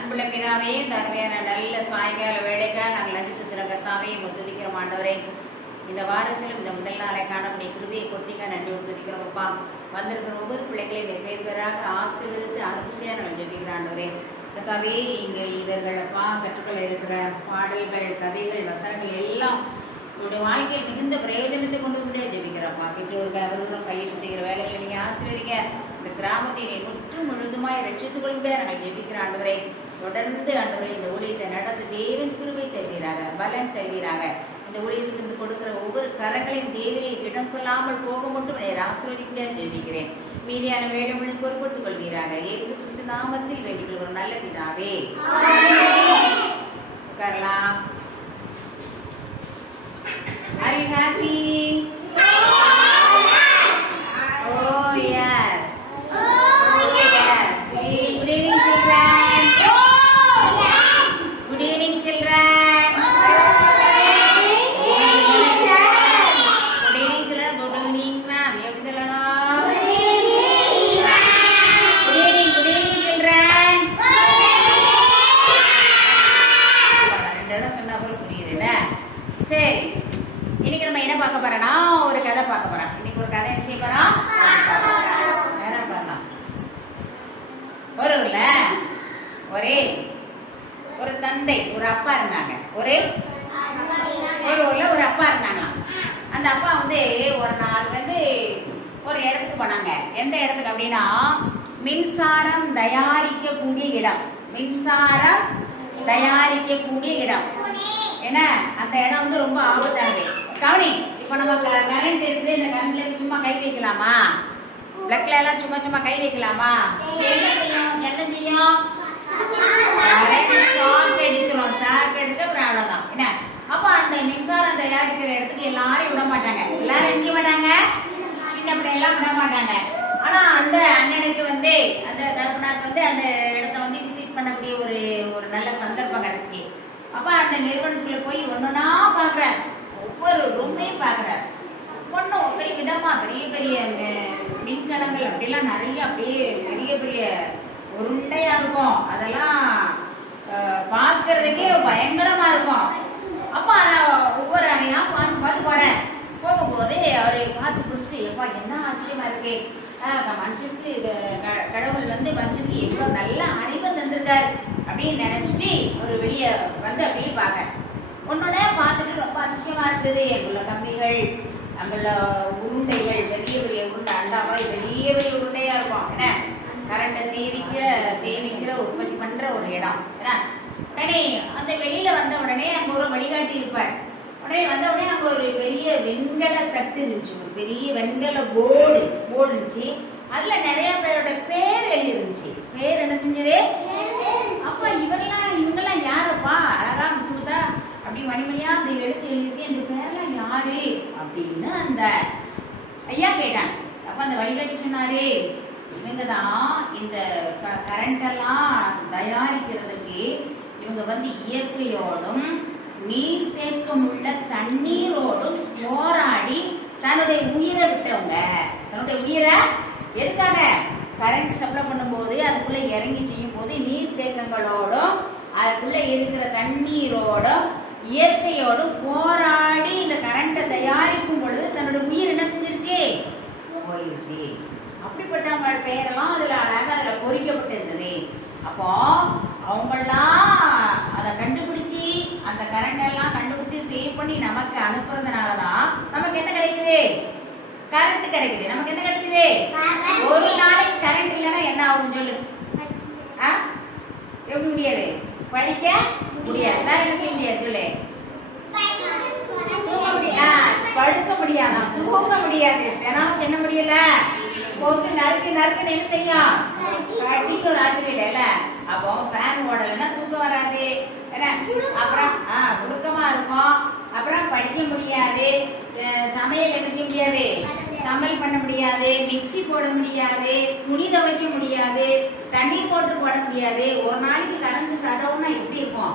அன்புள்ள பிதாவே, இந்த அருமையான நல்ல சாயங்கால வேலைக்காக நாங்கள் நன்றி செலுத்துகிற கர்த்தாவே, துதிக்கிறோம் ஆண்டவரே. இந்த வாரத்திலும் இந்த முதல் நாளை காணக்கூடிய கிருபையை கொடுத்தீங்க, நன்றி துதிக்கிறோம்ப்பா. வந்திருக்கிற ஒவ்வொரு பிள்ளைகளையும் பேர் பேராக ஆசீர்வதித்து அனுப்பியா நாங்கள் ஜெபிக்கிற ஆண்டவரே. கர்த்தாவே, இங்கே இவர்களப்பா கற்றுக்கொள்ள இருக்கிற பாடல்கள், கதைகள், வசனங்கள் எல்லாம் உங்களுடைய வாழ்க்கையில் மிகுந்த பிரயோஜனத்தை கொண்டு வந்து ஜெபிக்கிறப்பா. பெற்றோர்கள் அவர்களும் கையில் செய்கிற வேலைகளை நீங்கள் ஆசீர்வதிங்க. இந்த கிராமத்தை முற்றும் முழுதுமாய் ரட்சித்துக் கொள்கிற நாங்கள் ஜெபிக்கிற ஆண்டவரே. தொடர்ந்து ஆண்டவரே இந்த ஊழியத்தை நடத்த தேவன் கிருபை தருவீராக, பலன் தருவீராக. இந்த ஊழியத்துக்கு கொடுக்கிற ஒவ்வொரு கரங்களையும் தேவனை இடம் கொள்ளாமல் போக மட்டும் ஆசீர்வதிக்க ஜெபிக்கிறேன். மீதியான வேலைகளுக்கு பொறுப்படுத்திக் கொள்வீராக. இயேசு கிறிஸ்து நாமத்தில் வேண்டிக் கொள்கிறோம் நல்ல பிதாவே. உட்காரலாம். Are you happy? Oh yes. Oh yes. Good evening children. Good evening children. Good evening children. Good evening ma'am. எப்படி சொல்லணும்? Good evening. Good evening children. ரெண்டோட சொன்னா கூட புரியுது என்ன? சரி, இன்னைக்கு நம்ம என்ன பார்க்க போறோம்னா ஒரு கதை பார்க்க போறோம். இன்னைக்கு ஒரு கதை என்ன செய்ய போறோம்? ஒரு ஊர்ல ஒரு தந்தை ஒரு அப்பா இருந்தாங்க. ஒரு ஊர்ல ஒரு அப்பா இருந்தாங்களாம். அந்த அப்பா ஒரு நாள் ஒரு இடத்துக்கு போனாங்க. எந்த இடத்துக்கு அப்படின்னா மின்சாரம் தயாரிக்கக்கூடிய இடம். மின்சாரம் தயாரிக்கக்கூடிய இடம். ஏன்னா அந்த இடம் ரொம்ப ஆபத்தானது. கவனி, இப்ப நம்ம கரண்ட் இருக்குது. இந்த கரண்ட்ல சும்மா கை வைக்கலாமா? பிளக்ல எல்லாம் சும்மா சும்மா கை வைக்கலாமா? என்ன செய்யும்? ஷாக் அடிச்சா ப்ராப்ளம் தான். என்ன அப்ப அந்த மின்சாரம் தயாரிக்கிற இடத்துக்கு எல்லாரையும் விட மாட்டாங்க. எல்லாரும் என்ன செய்ய மாட்டாங்க? சின்ன பிள்ளை எல்லாம் விட மாட்டாங்க. ஆனா அந்த அண்ணனுக்கு அந்த தரப்பினருக்கு அந்த இடத்த விசிட் பண்ணக்கூடிய ஒரு நல்ல சந்தர்ப்பம் கிடைச்சிச்சு. அப்ப அந்த நிறுவனத்துக்குள்ள போய் ஒன்னொன்னா பாக்குறார். ஒவ்வொரு ரூமையும் பாக்குறார். ஒன்னும் ஒவ்வொரு விதமா பெரிய பெரிய மின்கலங்கள் அப்படிலாம் நிறைய அப்படியே பெரிய பெரிய உருண்டையா இருக்கும். அதெல்லாம் பார்க்கறதுக்கே பயங்கரமா இருக்கும். அப்ப ஒவ்வொரு அறையா பார்த்து போறேன். போகும்போது அவரை பார்த்து பிடிச்சி, எப்பா என்ன ஆச்சரியமா இருக்கு, மனுஷனுக்கு கடவுள் மனுஷனுக்கு எவ்வளவு நல்ல அறிவை தந்திருக்காரு அப்படின்னு நினைச்சிட்டு ஒரு வெளியே அப்படியே பார்க்க ஒன்னொன்னே பார்த்துட்டு ரொம்ப அதிசயமா இருந்தது. அங்குள்ள கம்பிகள், அங்குள்ள உருண்டைகள், பெரிய பெரிய உருண்டை, அண்டா மாதிரி பெரிய பெரிய உருண்டையா இருக்கும். என்ன கரண்ட்டை சேமிக்கிற உற்பத்தி பண்ற ஒரு இடம். ஏன்னா உடனே அந்த வெளியில வந்த உடனே அங்க ஒரு வழிகாட்டி இருப்பார். உடனே வந்த உடனே அங்க ஒரு பெரிய வெண்கல தட்டு இருந்துச்சு. ஒரு பெரிய வெண்கல போர்டு இருந்துச்சு. அதுல நிறைய பேரோட பேர் எழுதி இருந்துச்சு. பேர் என்ன செஞ்சது? அப்ப இவங்கெல்லாம் யாரப்பா? அழகா முத்துமுத்தா அப்படி மணிமணியா அந்த எழுத்து எழுதிருக்கு. அந்த பேர்லாம் யாரு அப்படின்னு அந்த ஐயா கேட்டாங்க. அப்ப அந்த வழிகாட்டி சொன்னாரு, இவங்கதான் இந்த கரண்ட் எல்லாம் தயாரிக்கிறதுக்கு இவங்க இயற்கையோடும் நீர் தேக்கம் உள்ள தண்ணீரோடும் போராடி தன்னுடைய உயிரை விட்டவங்க. தன்னுடைய உயிரை எதுக்காக? கரண்ட் சப்ளை பண்ணும்போது அதுக்குள்ள இறங்கி செய்யும் போது நீர் தேக்கங்களோடும் அதுக்குள்ள இருக்கிற தண்ணீரோடும் இயற்கையோடும் போராடி இந்த கரண்ட்டை தயாரிக்கும் பொழுது தன்னுடைய உயிர் என்ன செஞ்சிருச்சு? போயிருச்சு. அப்படிப்பட்டவங்க பெயரெல்லாம் அதுல பொறிக்கப்பட்டு இருந்தது. அப்போ அவங்கெல்லாம் அதை கண்டுபிடிச்சி அந்த கரண்ட் எல்லாம் கண்டுபிடிச்சி சேவ் பண்ணி நமக்கு அனுப்புறதுனாலதான் நமக்கு என்ன கிடைக்குது? கரண்ட் கிடைக்குது. நமக்கு என்ன கிடைக்குது? ஒரு நாளைக்கு கரண்ட் இல்லைன்னா என்ன ஆகும் சொல்லு? எப்படி முடியாது? படிக்க முடியாது. வேற என்ன செய்ய முடியாது சொல்லு? தூங்க முடியாது. படுக்க முடியாதா? தூங்க முடியாது. செனாவுக்கு என்ன முடியல? நறுக்கு என்ன செய்யும்? கடிக்கும் ராத்திரியில இல்ல. அப்போ ஃபேன் ஓடலைன்னா தூக்கம் வராது. அப்புறம் புழுக்கமா இருக்கும். அப்புறம் படிக்க முடியாது. சமையல் என்ன செய்ய முடியாது? சமையல் பண்ண முடியாது. மிக்சி போட முடியாது. துணி துவைக்க முடியாது. தண்ணீர் போட்டு போட முடியாது. ஒரு நாளைக்கு கரண்ட் ஷட்டவுன்னா எப்படி இருக்கும்?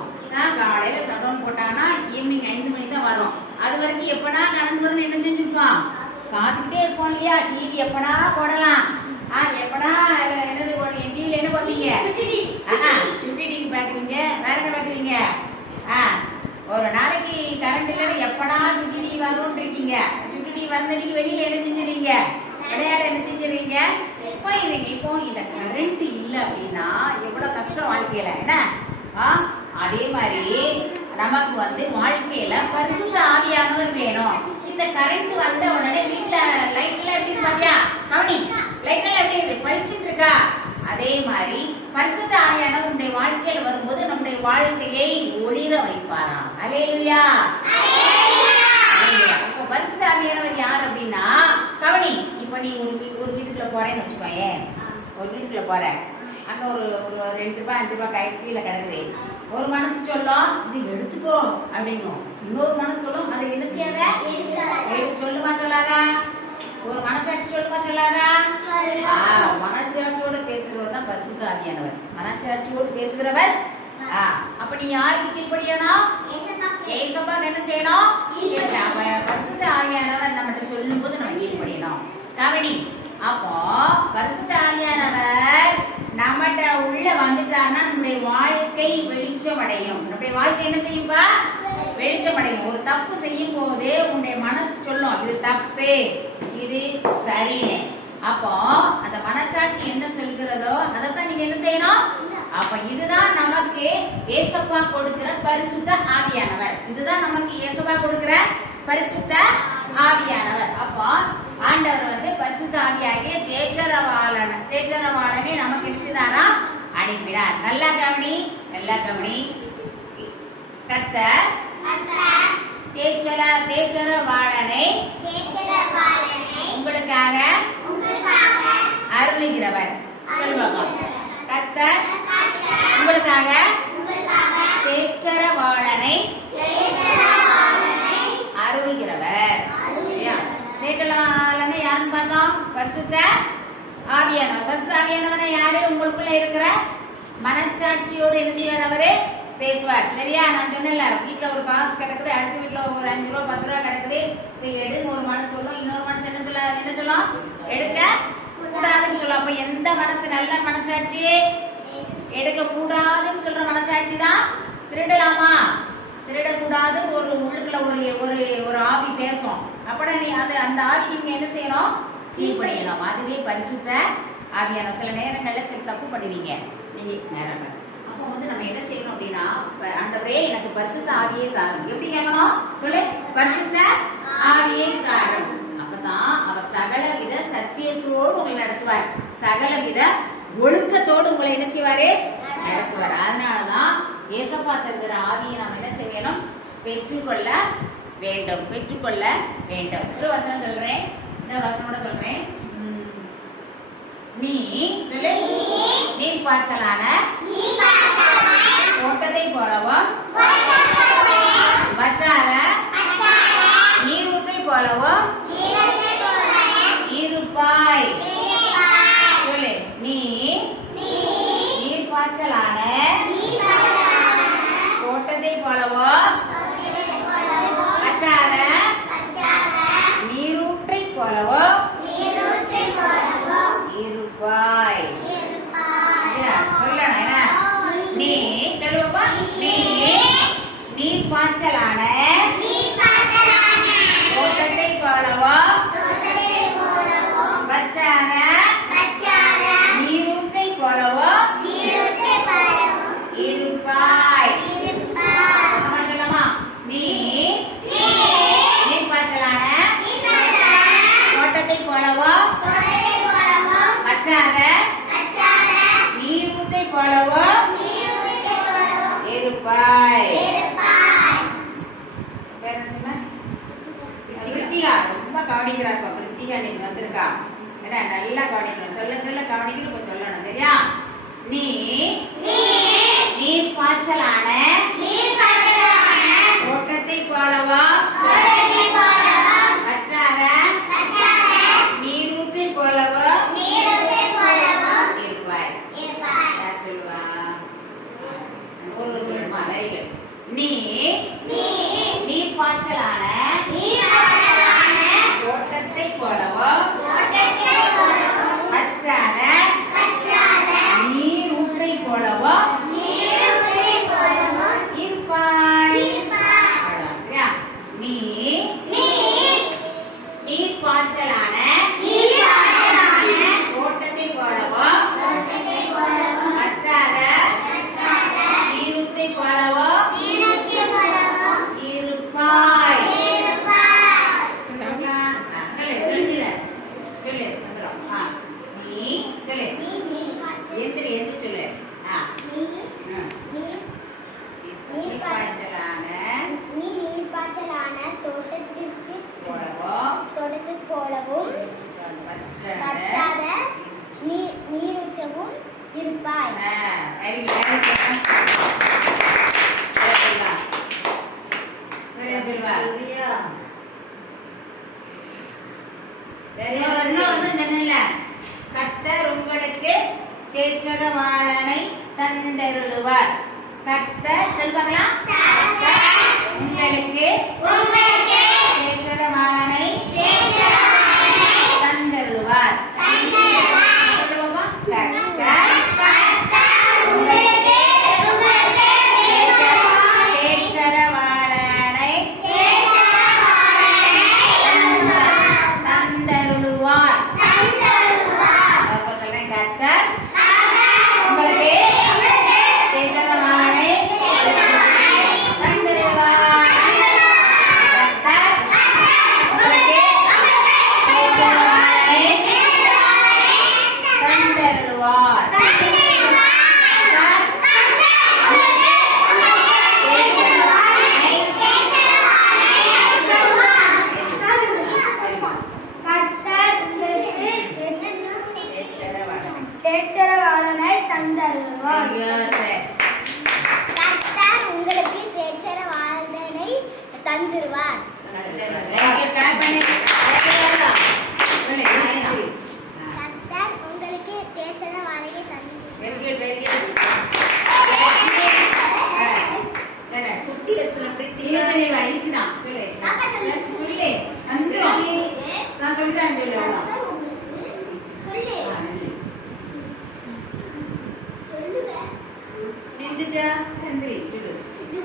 காலையில ஷட்டவுன் போட்டாங்கன்னா ஈவினிங் 5 மணி தான் வரும். அது வரைக்கும் எப்படா கரண்ட் வரும்னு என்ன செஞ்சிருப்போம்? காத்துக்கிட்டே இருப்போம் இல்லையா? டிவி எப்படா போடலாம், எப்படா என்னது டிவில என்ன பார்ப்பீங்க? சுட்டி டிவி கரண்ட் இல்லைன்னா எப்படா சுட்டி நீ வரும்னு இருக்கீங்க. சுட்டி நீ வந்தன்னைக்கு வெளியில என்ன செஞ்சிருவீங்க? விளையாட என்ன செஞ்சிருவீங்க? போயிருவீங்க. இப்போ இந்த கரண்ட் இல்லை அப்படின்னா எவ்வளவு கஷ்டம் வாழ்க்கையில என்ன? அதே மாதிரி நமக்கு வாழ்க்கையில பரிசுத்த ஆவியானவர் வேணும். இந்த கரண்ட் வந்த உடனே வீட்டுல லைட் எல்லாம் எப்படி பாத்தியா? கவனி, லைட் எல்லாம் எப்படி இருக்கு? பளிச்சுட்டு இருக்கா? அதே மாதிரி பரிசுத்த ஆவியானவர் நம்முடைய வாழ்க்கையில வரும்போது நம்முடைய வாழ்க்கையை ஒளிர வைப்பாராம். அல்லேலூயா. இப்போ பரிசுத்த ஆவியானவர் யார் அப்படின்னா, கவனி, இப்போ நீ ஒரு வீட்டுக்குள்ள போறேன்னு வச்சுக்கோயே. ஒரு வீட்டுக்குள்ள போற, அங்க ஒரு 2 ரூபாய் 5 ரூபாய் கீழே கிடக்குது. ஒரு மனசு சொல்லும் இது எடுத்துக்கோ அப்படிங்கும். இன்னொரு மனசு சொல்லும் அதை என்ன செய்யாத, சொல்லுமா சொல்லாதா? ஒரு மனசாட்சி சொல்லுமா சொல்லாதா? மனச்சாட்சியோட பேசுறவர் தான் பரிசுத்த ஆவியானவர். மனச்சாட்சியோடு பேசுகிறவர். அப்ப நீ யாருக்கு கீழ்ப்படியணும்? ஏசப்பாக்கு என்ன செய்யணும்? பரிசுத்த ஆவியானவர் நம்மகிட்ட சொல்லும் போது நம்ம கீழ்ப்படியணும். கவனி, அப்போ பரிசுத்த ஆவியானவர் நம்மகிட்ட உள்ள வந்துட்டாருன்னா நம்முடைய வாழ்க்கை வெளிச்சம் அடையும். நம்முடைய வாழ்க்கை என்ன செய்யும்பா? வெளிச்சம் அடையும். ஒரு தப்பு செய்யும் போது உன்னுடைய மனசு சொல்லும் இது தப்பு, இது சரின்னு. அப்போ அந்த மனச்சாட்சி என்ன சொல்கிறதோ அதைத்தான் நீங்க என்ன செய்யணும். அப்ப இதுதான் நமக்கு ஏசப்பா கொடுக்கிற பரிசுத்த ஆவியானவர். இதுதான் நமக்கு ஏசப்பா கொடுக்கிற பரிசுத்த ஆவியானவர். அப்போ ஆண்டவர் பரிசுத்த ஆவியாகிய தேற்றரவாளனை நமக்கு என்ன அனுப்பினார். நல்லா கவனி, நல்லா கவனி. கர்த்தர் தேற்றரவாளனை உங்களுக்காக அருளுகிறவர். சொல்லுவாங்க, கர்த்தர் உங்களுக்காக தேற்றரவாளனை அருளுகிறவர். தேற்றரவாளனை யாருன்னு பார்த்தோம்? பரிசுத்த ஆவியானவர். பரிசுத்த ஆவியானவரை யாரு? உங்களுக்குள்ள இருக்கிற மனச்சாட்சியோடு என்ன செய்வார்? அவரு பேசுவார். சரியா? நான் சொன்னேன்ல, வீட்டுல ஒரு காசு கிடக்குது, அடுத்த வீட்டுல ஒரு 5 ரூபா 10 ரூபா கிடக்குது, இது எடுன்னு ஒரு மனசு சொல்லும், இன்னொரு மனசு என்ன சொல்லும்? எடுக்க கூடாதுன்னு சொல்லும். அப்ப எந்த மனசு நல்ல மனச்சாட்சி? எடுக்க கூடாதுன்னு சொல்ற மனச்சாட்சி தான். திருடலாமா? திருடக்கூடாது ஒரு உள்ளுக்குள்ள ஒரு ஆவி பேசும். அப்படா நீ அந்த ஆவிக்கு நீங்க என்ன செய்யணும்? கீழ்ப்படியணும். அதுவே பரிசுத்த ஆவியானவர். சில நேரங்கள்ல சில தப்பு பண்ணுவீங்க நீங்க நேரங்கள். அப்போ நம்ம என்ன செய்யணும் அப்படின்னா, ஆண்டவரே எனக்கு பரிசுத்த ஆவியே தாரும். எப்படி கேட்கணும்? சொல்லு, பரிசுத்த ஆவியே தாரும். அப்பதான் அவர் சகலவித சத்தியத்தோடு உங்களை நடத்துவார். சகலவித ஒழுக்கத்தோடு உங்களை என்ன செய்வாரு? நடத்துவார். அதனாலதான் ஏசப்பா தருகிற ஆவியை நாம் என்ன செய்யணும்? பெற்றுக்கொள்ள வேண்டும். பெற்றுக்கொள்ள வேண்டும். ஒரு வசனம் சொல்றேன், இந்த வசனோட சொல்றேன். நீ சொல்லு, நீர் பாய்ச்சலான ஓட்டத்தை போலவும் வற்றாத நீரூற்றை போலவும் இருப்பாய். சொல்லு, நீ நீர் பாய்ச்சலான ஓட்டத்தை போலவும் வற்றாத நீரூற்றை போலவும் இருப்பாய். சொல்லணும் என்ன? நீ சொல்லுவப்பா, நீ பாய்ச்சலான ஓட்டத்தை போலவோ வற்றாத நீரூற்றை போலவோ இருப்பாய். சொல்லலாமா? நீ பாய்ச்சலான ஓட்டத்தை போலவோ வற்றாத நீரூற்றை போலவோ இருப்பாய். விருத்திகா ரொம்ப கவனிக்கிறாப்பா. விருத்திகா நீங்க வந்திருக்கா? நல்லா கவனிக்கணும். சொல்ல சொல்ல கவனிக்கணும். இப்ப சொல்லணும். சரியா? நீர் பாய்ச்சலான ஓட்டத்தை போலவோ வற்றாத நீரூற்றை போலவோ இருப்பாய். சொல்லுவா ஒரு சொல்லுமா வரிகள். நீர் பாய்ச்சலான ஓட்டத்தை போலவோ வற்றாத நீரூற்றை போல தந்தருளுவார். கர்த்தர் சொல்லுவாங்களா? உங்களுக்கு தேற்றரவாளனை தந்தருளுவார். சொல்லுவோமா? கர்த்தர் உங்களுக்கு தேற்றரவாளனை தந்தருளுவார். அப்ப சொல்றேன், கர்த்தர் உங்களுக்கு தேற்றரவாளனை தந்தருளுவார். கர்த்தர் உங்களுக்கு தேற்றரவாளனை தந்தருளுவார். தேற்றரவாளனை தந்தருள்வார். கர்த்தர் உங்களுக்கு தேற்றரவாளனை தந்துருவார். கர்த்தர் உங்களுக்கு தேற்றரவாளனை தந்துருவார்.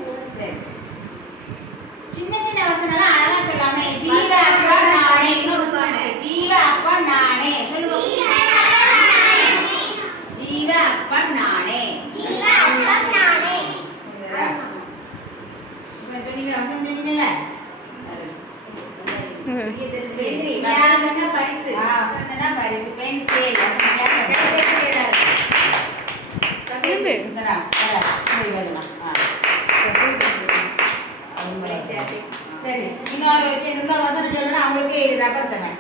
சொல்லுவேன். சின்ன சின்ன வசனம்லாம் அழகா சொல்லாம ஜீவ அப்பா நானே. இன்னொரு வசனம், ஜீவ அப்பா நானே. சொல்லுவோம், ஜீவ அப்பா நானே. ஜீவ அப்பம் நானே. சொன்னீங்க, வசனம் சொன்னீங்கல்ல? வசனம்னா பரிசு. பென்சில் சரி, இன்னொரு வசனம் சொல்லணும். அவங்களுக்கு ரப்பர் தரேன்.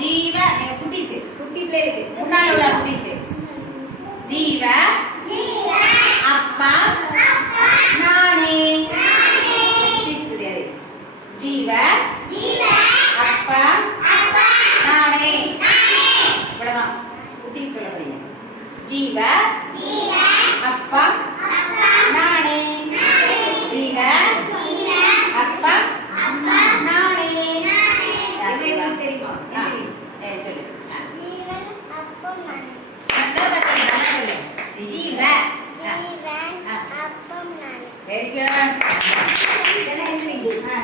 ஜீவ குட்டிஸ், குட்டி பிள்ளைகளுக்கு முன்னால உள்ள குட்டிஸ். ஜீவ அப்பா நானே. குட்டிஸ் கிடையாது. ஜீவ அப்பா நானே. இவ்வளவுதான் குட்டிஸ் சொல்ல போறீங்க. ஜீவ அப்பா நானே. ஜீவ அப்பா நானே. தெரியுமா? சொல்லு. ஜீவன் அப்பம் நானே. ஜீவ அப்பம் நானே. Very good.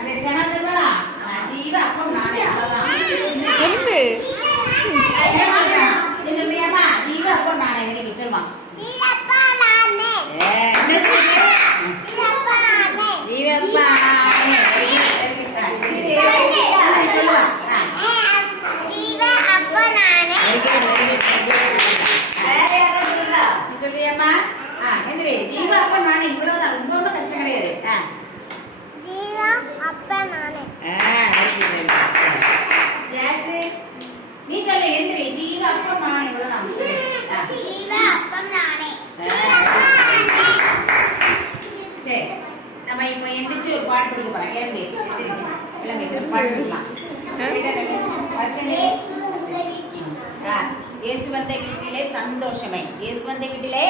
சரி, சனா சொல்லலாம். ஜீவ அப்பம் நானே. அவ்வளவுதான். நீ சொல்றியாமா? ஜீவ அப்பம் நானே. Very good. சொல்லுமா? ஜீவப்பா நானே. என்ன சொல்றீங்க? ஜீவப்பா நானே. ஜீவ அப்பா நானே. Very good. சொல்லுவா. ஜீவ அப்பா நானே. Very good. Very good. நீ சொல்றியாமா? எந்திரி. ஜீவ அப்பம் நானே. இவ்வளவுதான். ரொம்ப கஷ்டம் கிடையாது. ஜீவ அப்பா நானே. நீ சொல்லு, எந்திரி. ஜீவ அப்பம் நானே. இவ்வளவுதான். ஜீவ அப்பம் நானே. சரி, நம்ம இப்போ எந்திரிச்சு ஒரு பாட்டு படிக்க போறோம். கிளம்பி கிளம்பி பாட்டு படிக்கலாம். இயேசு வந்த வீட்டிலே சந்தோஷமே. இயேசு வந்த வீட்டிலே